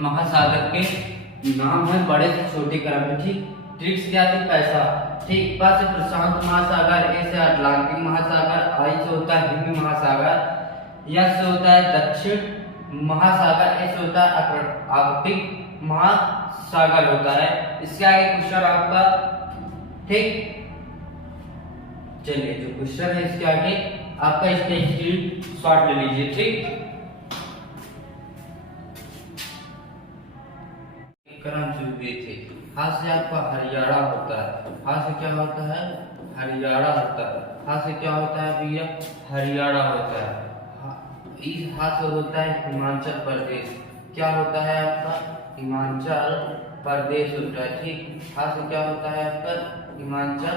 महासागर के नाम है बड़े से छोटे क्रम में। ठीक, ट्रिक्स क्या थी? पैसा। ठीक, प से प्रशांत महासागर, ए से अटलांटिक महासागर, आई से होता है हिंद महासागर, यस से होता है दक्षिण महासागर, ए से होता है आर्कटिक महासागर होता है। इसके आगे क्वेश्चन आपका, ठीक, चलिए जो क्वेश्चन है इसके आगे आपका, इसका स्क्रीन शॉट ले लीजिए। ठीक, क्रम से हुए थे। हा से आपका हरियाणा होता है, हा से क्या होता है? हरियाणा होता है। हा से क्या होता है भैया? हरियाणा होता है। इस हा से होता है हिमाचल प्रदेश, क्या होता है आपका? हिमाचल प्रदेश होता है। ठीक, हा से क्या होता है आपका? हिमाचल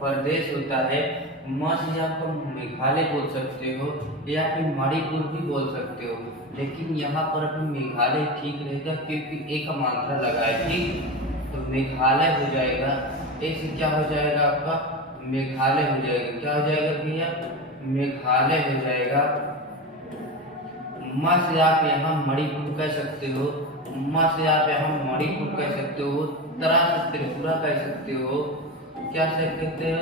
प्रदेश होता है। म से आपको मेघालय बोल सकते हो या फिर मणिपुर भी बोल सकते हो, लेकिन यहाँ पर अभी मेघालय ठीक रहेगा क्योंकि एक मात्रा लगा है। ठीक, तो मेघालय हो जाएगा। ए से क्या हो जाएगा आपका? मेघालय हो जाएगा। क्या हो जाएगा भैया? मेघालय हो जाएगा। म से आप यहाँ मणिपुर कह सकते हो, म से आप यहाँ मणिपुर कह सकते हो, त्रा से त्रिपुरा कह सकते हो, क्या कहते हो?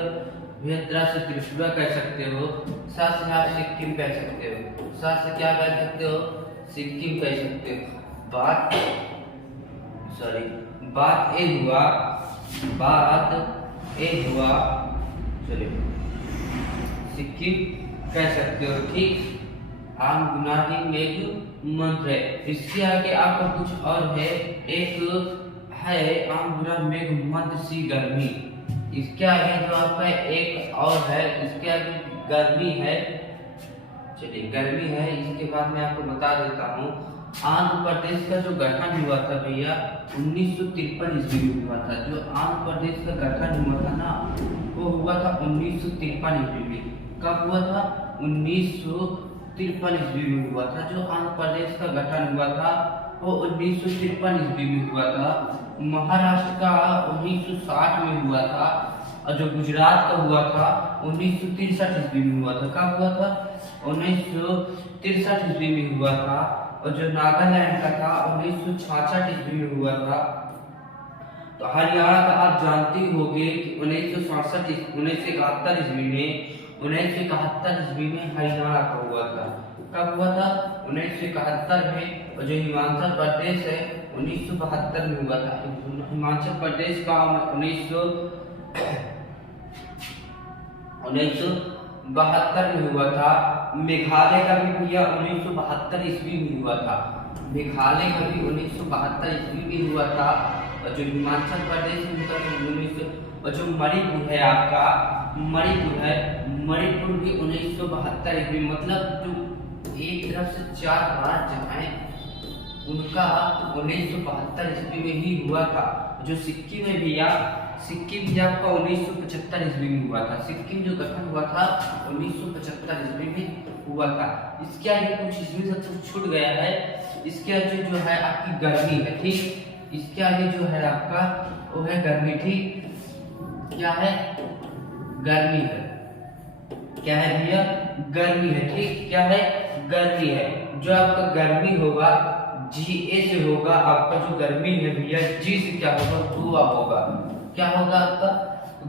त्रा से त्रिपुरा कह सकते हो, सा से आप सिक्किम कह सकते हो, सा से क्या कह सकते हो? सिक्किम कह सकते हो। बात ए हुआ, बात ए हुआ, चलिए सिक्किम कह सकते हो। ठीक, आम गुनाही मेघ मंत्र है। इसके आगे आपका कुछ और है, एक है आम गुना मेघ मंत्र सी गर्मी। इसके आगे जो आपका एक और है, इसके आगे गर्मी है। चलिए गर्मी है, इसके बाद मैं आपको बता देता हूँ। आंध्र प्रदेश का जो गठन हुआ था भैया 1953 ईस्वी में हुआ था। जो आंध्र प्रदेश का गठन हुआ था ना, वो हुआ था 1953 ईस्वी में। कब हुआ था? 1953 ईस्वी में हुआ था। जो आंध्र प्रदेश का गठन हुआ था वो 1953 ईस्वी में हुआ था। महाराष्ट्र का 1960 में हुआ था, और जो गुजरात का हुआ था 1963 ईस्वी में हुआ था। कब हुआ था? 1963 ईस्वी में हुआ था। और जो नागालैंड का था 1966 ईस्वी में हुआ था। तो हरियाणा का आप जानते होंगे कि 1971 ईस्वी में हरियाणा का हुआ था। कब हुआ था? 1971 में। और जो हिमाचल प्रदेश है 1972 में हुआ था। हिमाचल प्रदेश का 1972 में हुआ था। मेघालय का भी भैया 1972 ईस्वी में हुआ था। मेघालय का भी 1972 ईस्वी में हुआ था। और जो हिमाचल प्रदेश में और जो मणिपुर है आपका, मणिपुर भी 1972 ईस्वी, मतलब जो एक तरफ से 4 राज्य हैं उनका 1972 ईस्वी में ही हुआ था। जो सिक्किम है भैया, सिक्किम भी आपका 1975 ईस्वी में हुआ था। सिक्किम जो गठन हुआ था 1975 ईस्वी में हुआ था। इसके आगे कुछ इसमें से कुछ छूट गया है। इसके आगे जो है आपकी गर्मी है। ठीक, इसके आगे जो है आपका वो है गर्मी। ठीक, क्या है? गर्मी है। क्या है भैया? गर्मी है। ठीक, क्या है? गर्मी है। जो आपका गर्मी होगा जी ए से होगा। आपका जो गर्मी है भैया जी से क्या होगा? गोवा होगा। क्या होगा आपका?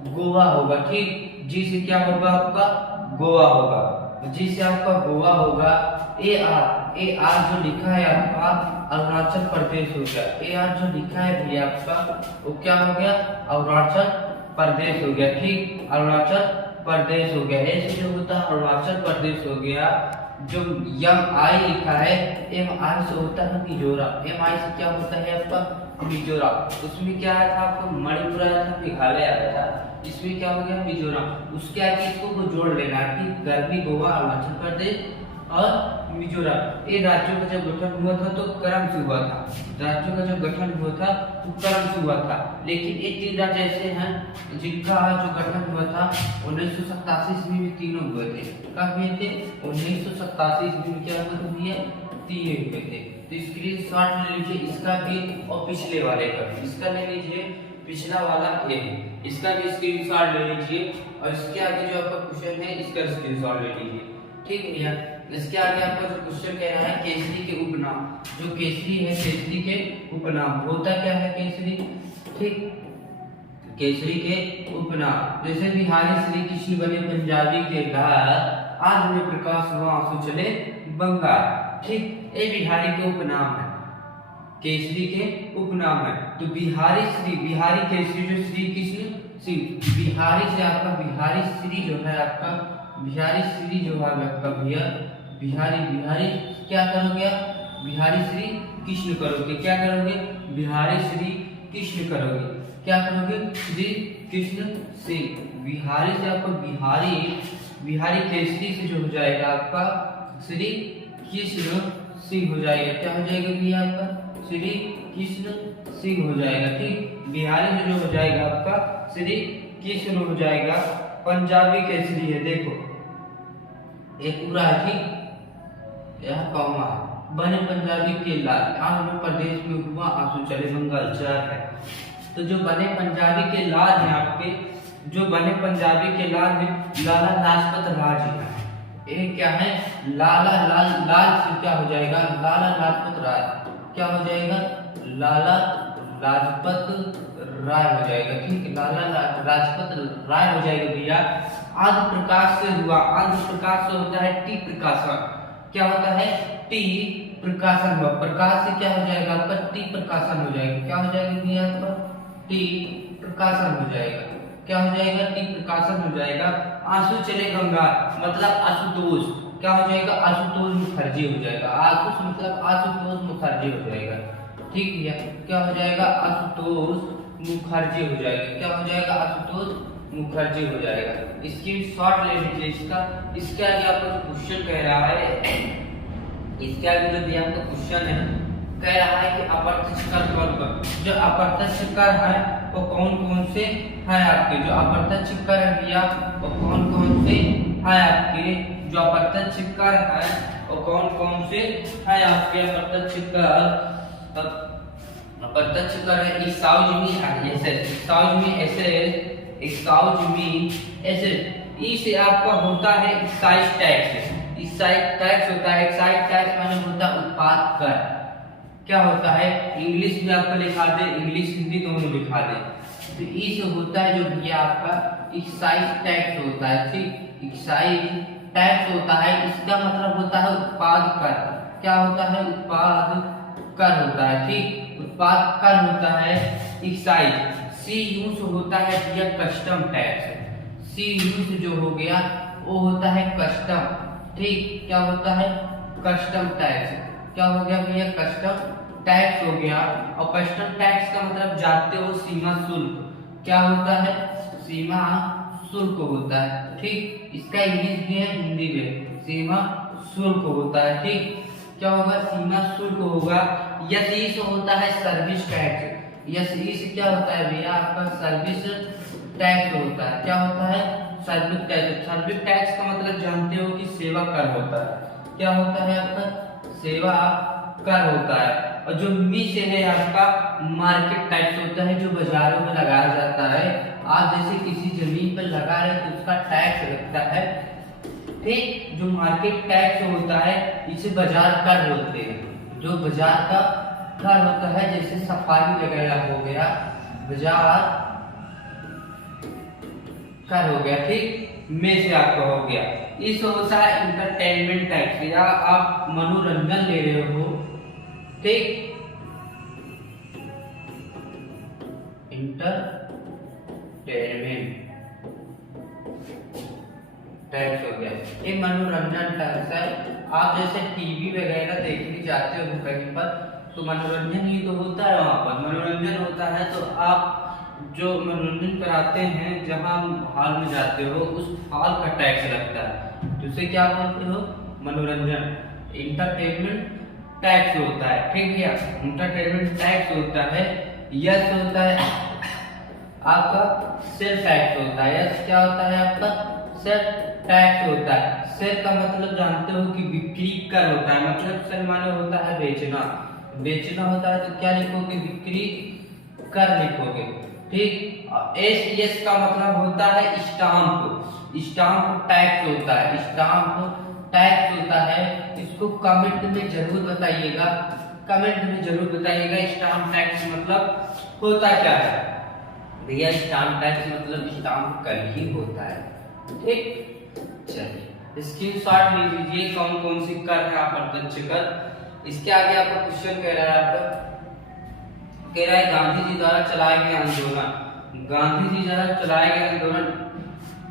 गोवा होगा। ठीक, जी से क्या होगा आपका? गोवा होगा। जी से आपका गोवा होगा। ए आर जो लिखा है आपका अरुणाचल प्रदेश हो गया। ए आर जो लिखा है भैया आपका वो क्या हो गया? अरुणाचल प्रदेश हो गया। ठीक, अरुणाचल प्रदेश हो गया। ऐसे जो होता है अरुणाचल प्रदेश हो गया। जो एम आई लिखा है, एम आई से होता है मिजोरम। एम आई से क्या होता है आपका? मिजोरम। उसमें क्या आया था आपको? मणिपुर आया था, मेघालय आया था। इसमें क्या हो गया? मिजोरम। उसके आगे इसको जोड़ लेना कि गर्मी गोवा, अरुणाचल प्रदेश और मिजोरम। ये राज्यों का जब गठन हुआ था तो क्रम से हुआ था। राज्यों का जब गठन हुआ था तो क्रम से हुआ था। लेकिन ये 3 राज्य ऐसे हैं जिनका जो गठन हुआ था 1987 ईस्वी में तीनों हुए थे। कब हुए थे? 1987 ईस्वी में क्या हुए थे भैया? तीनों हुए थे। तो स्क्रीनशॉट ले लीजिए इसका भी और पिछले वाले का भी। इसका ले लीजिए, पिछला वाला ये है, इसका भी स्क्रीनशॉट ले लीजिए। और इसके आगे जो आपका क्वेश्चन है इसका स्क्रीनशॉट ले लीजिए। ठीक है भैया। इसके आगे आपका जो क्वेश्चन कह रहा है केसरी के उपनाम, जो केसरी है केसरी के उपनाम होता क्या है केसरी, ठीक, केसरी के उपनाम जैसे बिहारी श्री कृष्ण बने पंजाबी के लाल, आज में प्रकाश हुआ आंसू चले बंगाल, ठीक, ये बिहारी के उपनाम है, केसरी के उपनाम है। तो बिहारी श्री, बिहारी केसरी जो श्री कृष्ण श्री, बिहारी से आपका बिहारी श्री जो है आपका, बिहारी श्री जो है आपका भैया, बिहारी बिहारी क्या करोगे आप, बिहारी श्री कृष्ण करोगे, क्या करोगे, बिहारी श्री कृष्ण करोगे, क्या करोगे, श्री कृष्ण से, बिहारी से आपको बिहारी, बिहारी केसरी से जो हो जाएगा आपका श्री कृष्ण सिंह हो जाएगा, क्या हो जाएगा भैया आपका, श्री कृष्ण सिंह हो जाएगा, ठीक, बिहारी से जो हो जाएगा आपका श्री कृष्ण हो जाएगा। पंजाबी केसरी है, देखो ये पूरा है, ठीक, यह कौमा बने पंजाबी के लाल, आंध्र प्रदेश में हुआ आंसू चले बंगाल, चार है। तो जो बने पंजाबी के लाल हैं आपके, जो बने पंजाबी के लाल हैं लाला लाजपत राय जी हैं, ये क्या है, लाला लाल, लाल से क्या हो जाएगा, लाला लाजपत राय, क्या हो जाएगा, लाला लाजपत राय हो जाएगा, ठीक, लाला लाजपत राय हो जाएगा भैया। आंध्र प्रकाश से हुआ, आंध्र प्रकाश से होता है टी प्रकाशन, क्या होता है, टी प्रकाशन हुआ, प्रकाश से क्या हो जाएगा आपका, टी प्रकाशन हो जाएगा, क्या हो जाएगा भैया आपका, टी प्रकाशन हो जाएगा, क्या हो जाएगा, टी प्रकाशन हो जाएगा। आंसू चले गंगा मतलब आशुतोष, क्या हो जाएगा, आशुतोष मुखर्जी हो जाएगा, आशुतोष मतलब आशुतोष मुखर्जी हो जाएगा, ठीक है, क्या हो जाएगा, आशुतोष मुखर्जी हो जाएगा, क्या हो जाएगा, आशुतोष मुखर्जी हो जाएगा। इसकी शॉर्ट ले लीजिए इसका, इसके आगे आपका क्वेश्चन कह रहा है, इसके आगे जो भी आपका क्वेश्चन है कह रहा है कि अप्रत्यक्ष कर कौन, जो अप्रत्यक्ष कर है वो कौन कौन से हैं आपके, जो अप्रत्यक्ष कर है भैया वो कौन कौन से हैं आपके, जो अप्रत्यक्ष कर है वो कौन कौन से हैं आपके, अप्रत्यक्ष कर, अप्रत्यक्ष कर है एक्साउजमी एसेट, एक्साउजमी एसेट, एक्साउजमी एसेट, ई से आपका होता है एक्साइज टैक्स, एक्साइज टैक्स होता है, एक्साइज टैक्स माने होता है उत्पाद कर, क्या होता है, इंग्लिश में आपको लिखा दे, इंग्लिश हिंदी दोनों लिखा दे, तो ई से होता है जो भैया आपका एक्साइज टैक्स होता है, ठीक, एक्साइज टैक्स होता है, इसका मतलब होता है उत्पाद कर, क्या होता है, उत्पाद कर होता है, ठीक, उत्पाद कर होता है एक्साइज। सी यू से होता है भैया कस्टम टैक्स, सी यू से जो हो गया वो होता है कस्टम, ठीक, क्या होता है, कस्टम टैक्स, क्या हो गया भैया, कस्टम टैक्स हो गया। और कस्टम टैक्स का मतलब जानते हो सीमा शुल्क, क्या होता है, सीमा शुल्क होता है, ठीक, इसका इंग्लिश भी है हिंदी में, सीमा शुल्क होता है, ठीक, क्या होगा, सीमा शुल्क होगा। यस ई से होता है सर्विस टैक्स, यस ई से क्या होता है भैया आपका सर्विस टैक्स होता है, क्या होता है, सर्विस टैक्स, सर्विस टैक्स का मतलब जानते हो कि सेवा कर होता है, क्या होता है आपका, सेवा कर होता है। और जो मी से है आपका मार्केट टैक्स होता है, जो बाजारों में लगाया जाता है, आप जैसे किसी जमीन पर लगा रहे तो उसका टैक्स लगता है, ठीक, जो मार्केट टैक्स होता है इसे बाजार कर बोलते हैं, जो बाजार का कर होता है, जैसे सफारी वगैरह हो गया, बाजार कर हो गया, ठीक, में से आपका हो गया। इस होता है इंटरटेनमेंट टैक्स, या आप मनोरंजन ले रहे हो, ठीक, इंटरटेनमेंट टैक्स हो गया, ये मनोरंजन टैक्स है। आप जैसे टीवी वगैरह देखने जाते हो कहीं पर तो मनोरंजन ही तो होता है, वहाँ पर मनोरंजन होता है, तो आप जो मनोरंजन कराते हैं जहाँ हॉल में जाते हो उस हॉल का टैक्स लगता है, तो उसे क्या बोलते हो, मनोरंजन, इंटरटेनमेंट टैक्स होता है, ठीक है, इंटरटेनमेंट टैक्स होता है। यस होता है आपका सेल टैक्स होता है, यस क्या होता है आपका, सेल टैक्स होता है। सेल का मतलब जानते हो कि बिक्री कर होता है, मतलब सेल माने होता है बेचना, बेचना होता है तो क्या लिखोगे, बिक्री कर लिखोगे, ठीक। एस एस का मतलब होता है स्टाम्प, स्टाम्प टैक्स होता है, स्टाम्प टैक्स होता है, इसको कमेंट में जरूर बताइएगा, कमेंट में जरूर बताइएगा स्टाम्प टैक्स मतलब होता क्या है। भैया स्टाम्प टैक्स मतलब स्टाम्प कर ही होता है, ठीक। चलिए स्क्रीनशॉट ले लीजिए कौन कौन सी कर है आप कर। इसके आगे आपका क्वेश्चन कह रहा है, आपका कह रहा है गांधी जी द्वारा चलाए गए आंदोलन, गांधी जी द्वारा चलाए गए आंदोलन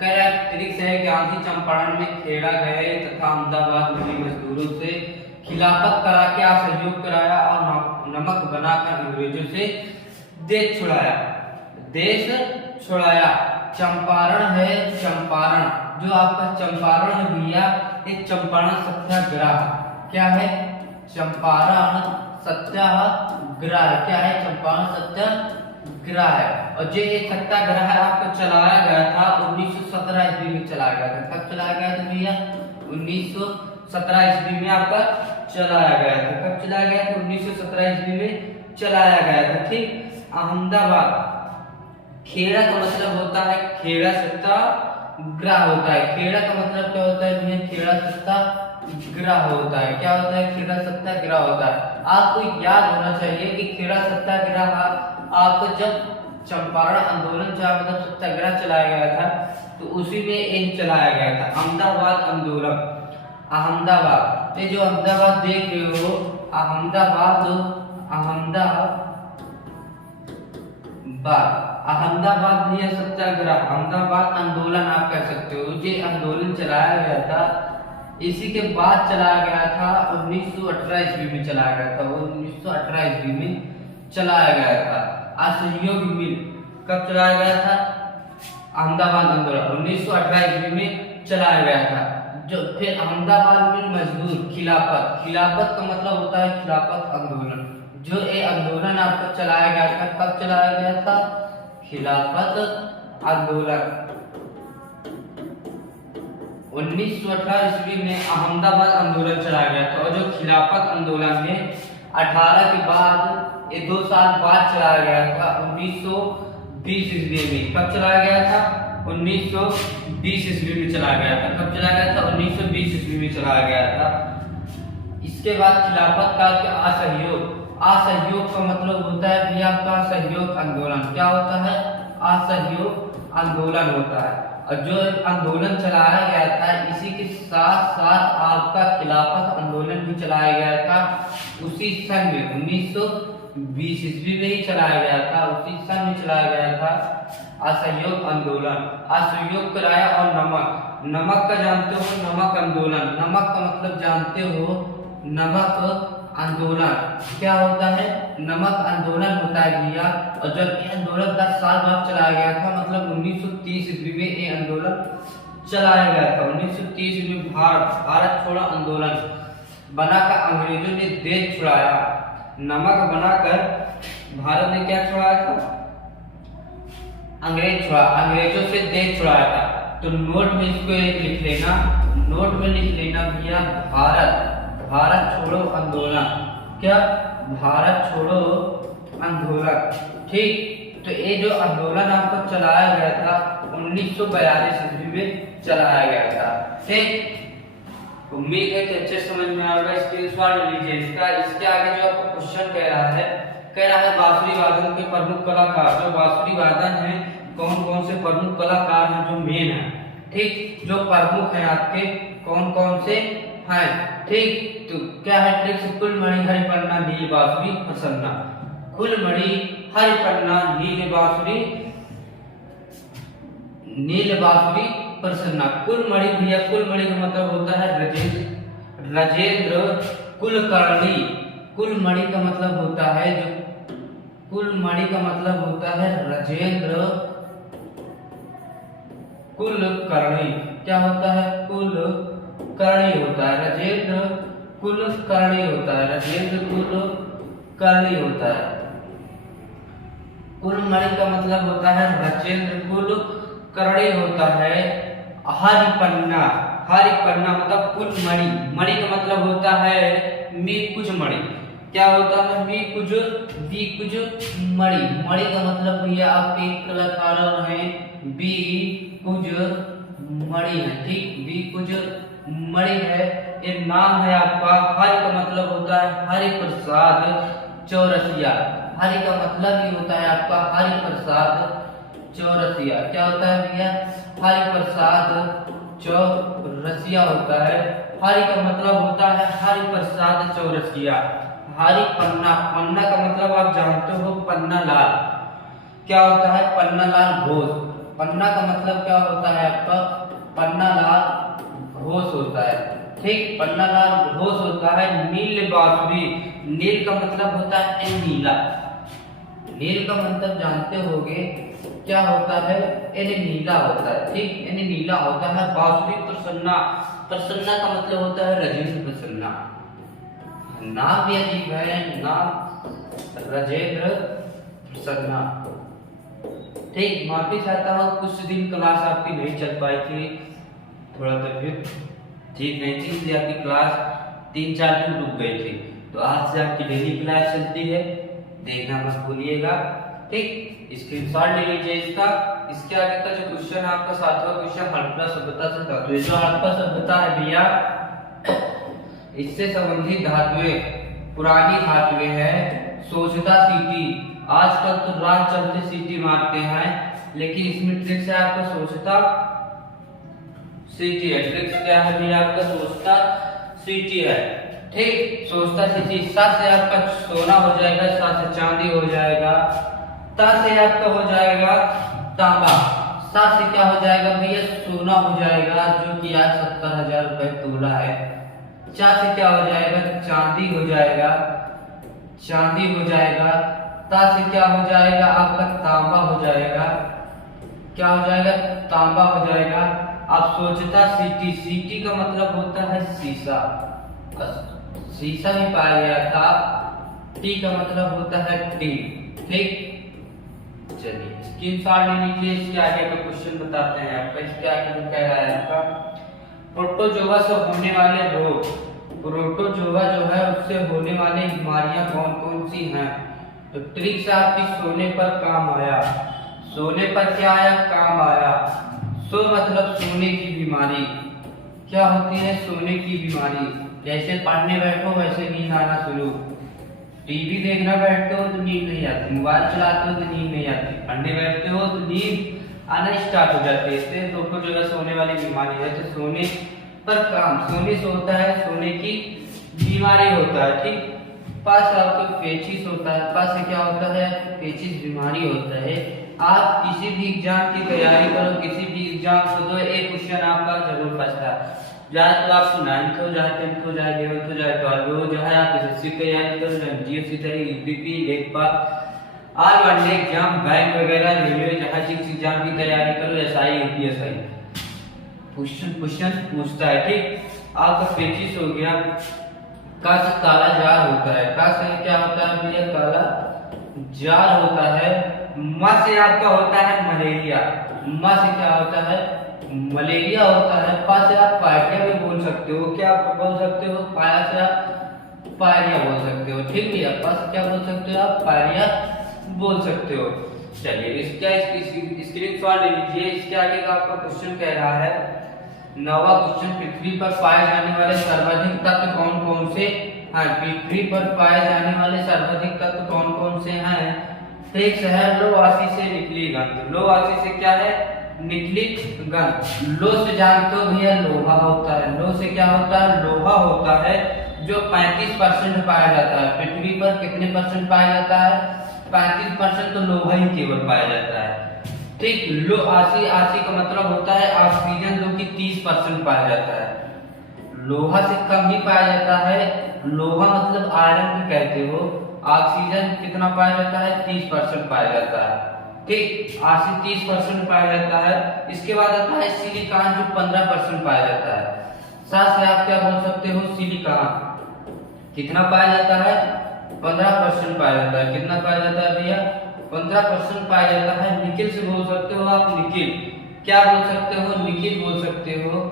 कह रहा है ट्रिक्स है, गांधी चंपारण में खेड़ा गए तथा अहमदाबाद में मजदूरों से खिलाफत करा के असहयोग कराया और नमक बनाकर अंग्रेजों से देश छुड़ाया, देश छुड़ाया। चंपारण है, चंपारण जो आपका चंपारण है भैया, ये चंपारण सत्याग्रह क्या है, चंपारण सत्याग्रह क्या है, चंपारण सत्याग्रह है। और जो ये सत्याग्रह है आपको चलाया गया था 1917 ईस्वी में चलाया गया था। कब चलाया गया था भैया, 1917 ईस्वी में आपका चलाया गया था। कब चलाया गया था, 1917 ईस्वी में चलाया गया था, ठीक। अहमदाबाद, खेड़ा का मतलब होता है खेड़ा सत्याग्रह होता है, खेड़ा का मतलब क्या होता है भैया, खेड़ा सत्याग्रह होता है, क्या होता है, खेड़ा सत्याग्रह होता है। आपको याद होना चाहिए कि खेड़ा सत्याग्रह आपको जब चंपारण आंदोलन मतलब सत्याग्रह चलाया गया था तो उसी में एक चलाया गया था अहमदाबाद आंदोलन। अहमदाबाद, ये जो अहमदाबाद देख रहे हो, अहमदाबाद, अहमदाबाद भैया सत्याग्रह, अहमदाबाद आंदोलन आप कह सकते हो। ये आंदोलन चलाया गया था, इसी के बाद चलाया गया था 1918 ईस्वी में चलाया गया था, 1918 ईस्वी में चलाया गया था। असहयोग मिल कब चलाया गया था, अहमदाबाद आंदोलन 1918 ईस्वी में चलाया गया था। जो फिर अहमदाबाद में मजदूर खिलाफत, खिलाफत का मतलब होता है खिलाफत आंदोलन। जो ये आंदोलन आपको चलाया गया था, कब चलाया गया था, खिलाफत आंदोलन 1918 ईस्वी में अहमदाबाद आंदोलन चलाया गया था। और जो खिलाफत आंदोलन में 18 के बाद ये 2 साल बाद चलाया गया था 1920 ईस्वी में। कब चलाया गया था, 1920 ईस्वी में चलाया गया था। कब चलाया गया था, 1920 ईस्वी में चलाया गया था। इसके बाद खिलाफत का असहयोग, असहयोग का मतलब होता है भैया आपका असहयोग आंदोलन, क्या होता है, असहयोग आंदोलन होता है। और जो आंदोलन चलाया गया था इसी के साथ साथ आपका खिलाफत आंदोलन भी चलाया गया था उसी सन में, 1920 ईस्वी में ही चलाया गया था, उसी सन में चलाया गया था असहयोग आंदोलन। असहयोग कराया। और नमक, नमक का जानते हो, नमक आंदोलन, नमक का मतलब जानते हो, नमक आंदोलन क्या होता है, नमक आंदोलन होता है भैया। और जब ये आंदोलन 10 साल बाद चलाया गया था, मतलब 1930 ईस्वी में ये आंदोलन चलाया गया था। 1930 ईस्वी में भारत छोड़ो आंदोलन बनाकर अंग्रेजों ने देश छुड़ाया। नमक बनाकर भारत ने क्या छुड़ाया था, अंग्रेजों से देश छुड़ाया था। तो नोट में इसको लिख लेना, नोट में लिख लेना भैया भारत छोड़ो आंदोलन, क्या, भारत छोड़ो आंदोलन, ठीक। तो ये जो आंदोलन आपको चलाया गया था 1942 ईस्वी में चलाया गया था, ठीक। उम्मीद है कि अच्छे समझ में आएगा, स्क्रीनशॉट लीजिए इसका। इसके आगे जो आपको क्वेश्चन कह रहा है बांसुरी वादन के प्रमुख कलाकार। जो बांसुरी वादन है कौन कौन से प्रमुख कलाकार हैं जो मेन है, ठीक, जो प्रमुख हैं आपके कौन कौन से हैं, ठीक। तो क्या है ट्रिक्स, कुलमणि हरिपन्ना नील बांसुरी प्रसन्ना, कुलमणि हरिपन्ना नील बांसुरी प्रसन्ना। कुलमणि भैया, कुलमणि का मतलब होता है राजेंद्र कुलकर्णी। कुलमणि का मतलब होता है जो, कुलमणि का मतलब होता है राजेंद्र कुलकर्णी, क्या होता है, कुलकर्णी होता है, राजेंद्र कुलकर्णी होता है, राजेंद्र कुलकर्णी होता है। कुलमणि का मतलब होता है राजेंद्र कुलकर्णी होता है। हरिपन्ना, हरिपन्ना मतलब कुलमणि, मणि का मतलब होता है मीकुज मणि, क्या होता है, मीकुज मणि। मणि का मतलब भैया आपके कलाकार हैं बीकुज मणि है, ठीक, बीकुज मणि है, ये नाम है आपका। हरि का मतलब होता है हरि प्रसाद चौरसिया। हरि का मतलब ही होता है आपका हरि प्रसाद चौरसिया। क्या होता है भैया? हरि प्रसाद चौरसिया होता है। हरि का मतलब होता है हरि प्रसाद चौरसिया। हरि पन्ना, पन्ना का मतलब आप जानते हो पन्ना लाल। क्या होता है? पन्ना लाल घोष। पन्ना का मतलब क्या होता है आपका? पन्ना लाल घोष होता है। ठीक, पन्ना लाल घोष होता है। नील बांसुरी, नील का मतलब होता है नीला। नील का मतलब जानते होगे क्या होता है? नीला होता है। ठीक, नीला होता है। बांसुरी प्रसन्ना, प्रसन्ना का मतलब होता है राजेंद्र प्रसन्ना। नाम भी अजीब है, नाम राजेंद्र प्रसन्ना। ठीक, माफी चाहता हूँ कुछ दिन क्लास आपकी नहीं चल पाई थी, थोड़ा तबीयत ठीक नहीं थी, इसलिए आपकी क्लास 3-4 दिन रुक गई थी। तो आज से आपकी डेली क्लास चलती है, देखना मत भूलिएगा। ठीक, स्क्रीनशॉट ले लीजिए इसका। इसके आगे का जो क्वेश्चन है आपका 7वां क्वेश्चन हड़प्पा सभ्यता से धातु। जो हड़प्पा सभ्यता है भैया, इससे संबंधित धातुएं पुरानी धातुएं हैं। सोचता सीटी, आजकल तो रात चलते सीटी मारते हैं, लेकिन इसमें ट्रिक्स है आपका सोचता सीटी है। ट्रिक्स क्या है भैया? आपका सोचता सीटी है। ठीक, सोचता सीटी। सा से आपका सोना हो जाएगा, सा से चांदी हो जाएगा, ता से आपका हो जाएगा तांबा, सा से क्या हो जाएगा भैया? सोना हो जाएगा, जो कि आज 70,000 रुपए तोला है। चा से क्या हो जाएगा? चांदी हो जाएगा, चांदी हो जाएगा। ता से क्या हो जाएगा? आपका तांबा हो जाएगा। क्या हो जाएगा? तांबा हो जाएगा। आप सोचता सीटी, सीटी का मतलब होता है शीशा, शीशा भी पाया गया था। टी का मतलब होता है टी। ठीक, चलिए स्क्रीनशॉट ले लीजिए। इसके आगे का क्वेश्चन बताते हैं आपका। इसके आगे जो कह रहा है आपका, प्रोटोजोआ से होने वाले रोग, प्रोटोजोआ जो है उससे होने वाली बीमारियां कौन कौन सी हैं? तो ट्रिक्स आपकी सोने पर काम आया। सोने पर क्या आया? काम आया। सो मतलब सोने की बीमारी। क्या होती है? सोने की बीमारी। जैसे पढ़ने बैठो वैसे नींद आना शुरू, टीवी देखना बैठते हो तो नींद नहीं आती, मोबाइल चलाते हो तो नींद नहीं आती, पढ़ने बैठते हो तो नींद आना स्टार्ट हो जाती है। इससे दोनों जगह सोने वाली बीमारी है। तो सोने पर काम, सोने से होता है सोने की बीमारी होता है। ठीक, पास आपको पेचिस होता है। पास से क्या होता है? पेचिस बीमारी होता है। आप किसी भी एग्जाम की तैयारी करो, किसी भी एग्जाम को दो, एक क्वेश्चन आपका जरूर फंसता है। चाहे तो आपको 9th हो, चाहे 10th हो, चाहे 11th हो, चाहे 12th हो, चाहे आप एसएससी की तैयारी करो, चाहे जीएससी तैयारी, यूपीपी, लेखपाल, ऑल वन एग्जाम, बैंक वगैरह, रेलवे, जहाँ जिस एग्जाम की तैयारी करो, एसआई, यूपीएसआई, क्वेश्चन पूछता है। ठीक, आपका पेचिस हो गया। का से काला जार होता है। का से क्या होता है भैया? काला जार होता है। म से आपका होता है मलेरिया। म से क्या होता है? मलेरिया होता है। पा से आप पायरिया भी बोल सकते हो। क्या आप बोल सकते हो? पाया से आप पायरिया बोल सकते हो। ठीक है, पा से क्या बोल सकते हो? आप पायरिया बोल सकते हो। चलिए इसका स्क्रीनशॉट ले लीजिए। इसके आगे का आपका क्वेश्चन कह रहा है, 9वां क्वेश्चन, पृथ्वी पर पाए जाने वाले सर्वाधिक तत्व कौन कौन से हैं? पृथ्वी पर पाए जाने वाले सर्वाधिक तत्व कौन कौन से हैं? एक है लो आशी से निकली गंध। लो आशी से क्या है? निकली गंध। लो से जानते हो भैया लोहा होता है। लो से क्या होता है? लोहा होता है, जो 35% पाया जाता है। पृथ्वी पर कितने परसेंट पाया जाता है? 35% तो लोहा ही केवल पाया जाता है। ठीक, लो आशी, आशी का मतलब होता है ऑक्सीजन, जो कि 30% पाया जाता है। लोहा से कम ही पाया जाता है। लोहा मतलब आयरन भी कहते हो। ऑक्सीजन कितना पाया जाता है? 30% पाया जाता है। ठीक, आशी 30% पाया जाता है। इसके बाद आता है सिलिकॉन, जो 15% पाया जाता है। साथ से आप क्या बोल सकते हो? सिलिकॉन कितना पाया जाता है? 15% पाया जाता है। कितना पाया जाता है भैया? 15% पाया जाता है। निकिल से बोल सकते हो आप निकिल। क्या बोल सकते हो? निकिल बोल सकते हो।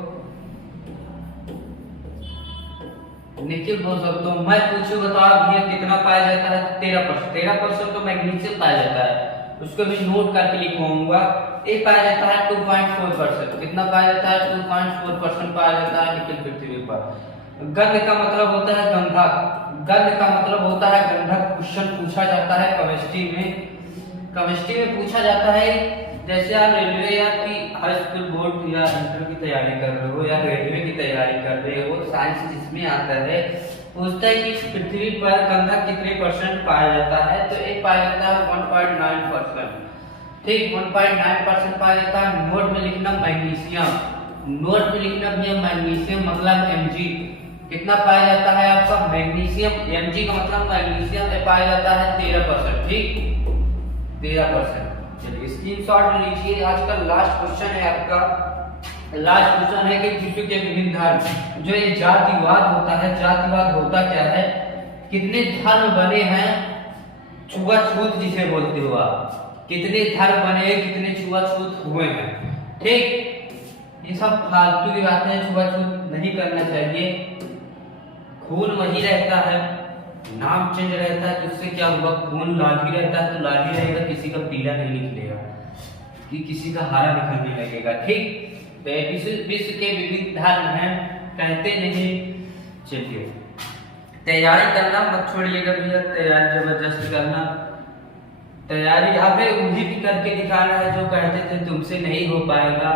निकिल बोल सकते हो। मैं पूछूं बताओ भैया कितना पाया जाता है? 13%। 13% तो मैग्नीशियम पाया जाता है। उसको भी नोट करके लिखवाऊंगा। ये पाया जाता है 2.4%। कितना पाया जाता है? 2.4% पाया जाता है निकल पृथ्वी पर। गंध का मतलब होता है गंधक। गंध का मतलब होता है गंधक। क्वेश्चन पूछा जाता है केमिस्ट्री में। केमिस्ट्री में पूछा जाता है, जैसे आप रेलवे या की हाई स्कूल बोर्ड या इंटर की तैयारी कर रहे हो या रेलवे की तैयारी कर रहे हो, साइंस जिसमें आता है, पूछता है कि पृथ्वी पर गंधक कितने % पाया जाता है, तो एक पाया जाता है 1.9%। ठीक, 1.9% पाया जाता है। नोट में लिखना मैग्नीशियम। नोट में लिखना भैया मैग्नीशियम मतलब Mg। कितना पाया जाता है आपका मैग्नीशियम? Mg का मतलब मैग्नीशियम पाया जाता है 13%। ठीक, 13%। चलिए स्क्रीनशॉट में लीजिए। आज का लास्ट क्वेश्चन है आपका। लास्ट क्वेश्चन है कि विश्व के विभिन्न धर्म, जो ये जातिवाद होता है, जातिवाद होता क्या है? कितने धर्म बने हैं? छुआछूत जिसे बोलते हो आप, कितने धर्म बने, कितने छुआछूत हुए हैं। ठीक, ये सब फालतू की बातें हैं, छुआछूत नहीं करना चाहिए। खून वही रहता है, नाम चेंज रहता है, तो उससे क्या हुआ? खून लाल ही रहता है तो लाल ही रहेगा, किसी का पीला नहीं निकलेगा कि किसी का हरा निकलने लगेगा। ठीक, तो विश्व के विविध धर्म हैं, कहते नहीं। चलिए तैयारी करना मत छोड़िएगा भैया, तैयारी जबरदस्त करना। तैयारी अबे उन्हीं भी करके दिखाना है जो कहते थे तुमसे नहीं हो पाएगा।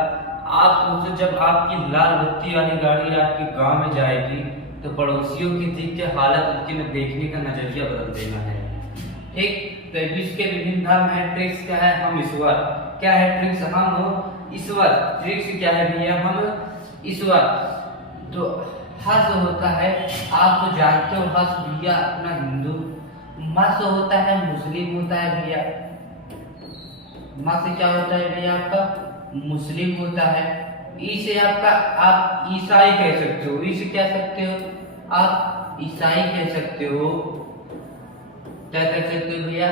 आप सोचो, जब आपकी लाल बत्ती वाली गाड़ी आपके गांव में जाएगी तो पड़ोसियों की देख के हालत उनके में देखने का नजरिया बदल देना है। ठीक, तो विश्व के विभिन्न धर्म है। ट्रिक्स क्या है? हम ईश्वर। क्या है ट्रिक्स? हम ईश्वर। ट्रिक्स क्या है भैया? हम ईश्वर। तो हर्ष होता है, आप तो जानते हो हर्ष भैया अपना हिंदू। मस होता है मुस्लिम होता है भैया। मस क्या होता है भैया? आपका मुस्लिम होता है। ई से आपका आप ईसाई कह सकते हो। ई से क्या सकते हो? आप ईसाई कह सकते हो। क्या कह सकते हो भैया?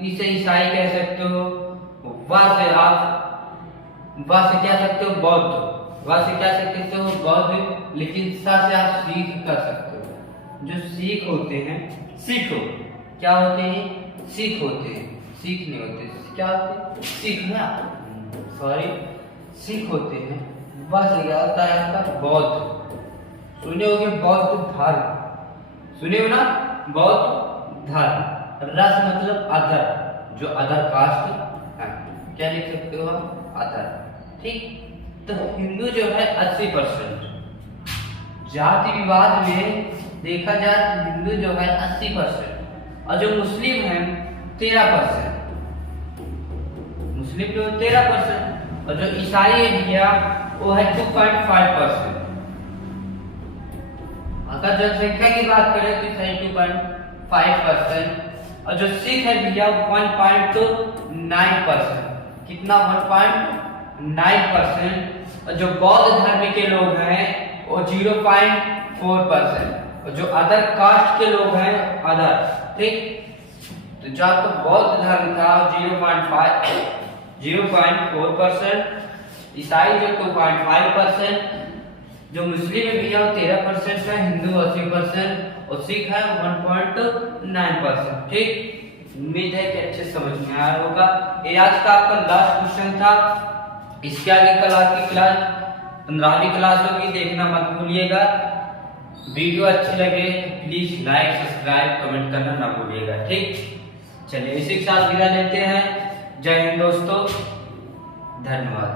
ई से ईसाई कह सकते हो। वाह से आप वाह से क्या सकते हो? बौद्ध। वाह से क्या सकते हो? बौद्ध। लेकिन सा से आप सिख कर सकते हो। जो सिख होते हैं, सिखो क्या होते हैं? सिख होते हैं, सिख नहीं होते। क्या होते हैं? सिख ना, सॉरी, सिख होते हैं। बस क्या होता है आपका? बौद्ध। सुने होगे बौद्ध धर्म, सुने हो ना? बौद्ध धर्म। रस मतलब अदर, जो अदर कास्ट है, क्या लिख सकते हो आप? अदर। ठीक, तो हिंदू जो है 80%। जाति विवाद में देखा जाए तो हिंदू जो है 80%, और जो मुस्लिम है 13%। मुस्लिम जो 13%, और जो ईसाई है भैया वो है 2.5%। अगर जनसंख्या की बात करें तो ईसाई 2.5%, और जो सिख है भैया 1.9%। कितना? 1.9%। और जो बौद्ध धर्म के लोग हैं वो 0.4%, और जो अदर कास्ट के लोग हैं अदर। ठीक, तो जो आपका बौद्ध धर्म था 0.4%, ईसाई जो 2.5%, जो मुस्लिम है भैया 13% है, हिंदू 80%, और सिख है 1.9%। ठीक, उम्मीद है कि अच्छे समझ में आया होगा। ये आज का आपका लास्ट क्वेश्चन था। इसके आगे कल आपकी क्लास 15वीं क्लास होगी, देखना मत भूलिएगा। वीडियो अच्छी लगे प्लीज लाइक, सब्सक्राइब, कमेंट करना ना भूलिएगा। ठीक, चलिए इसी के साथ विदा लेते हैं। जय हिंद दोस्तों, धन्यवाद।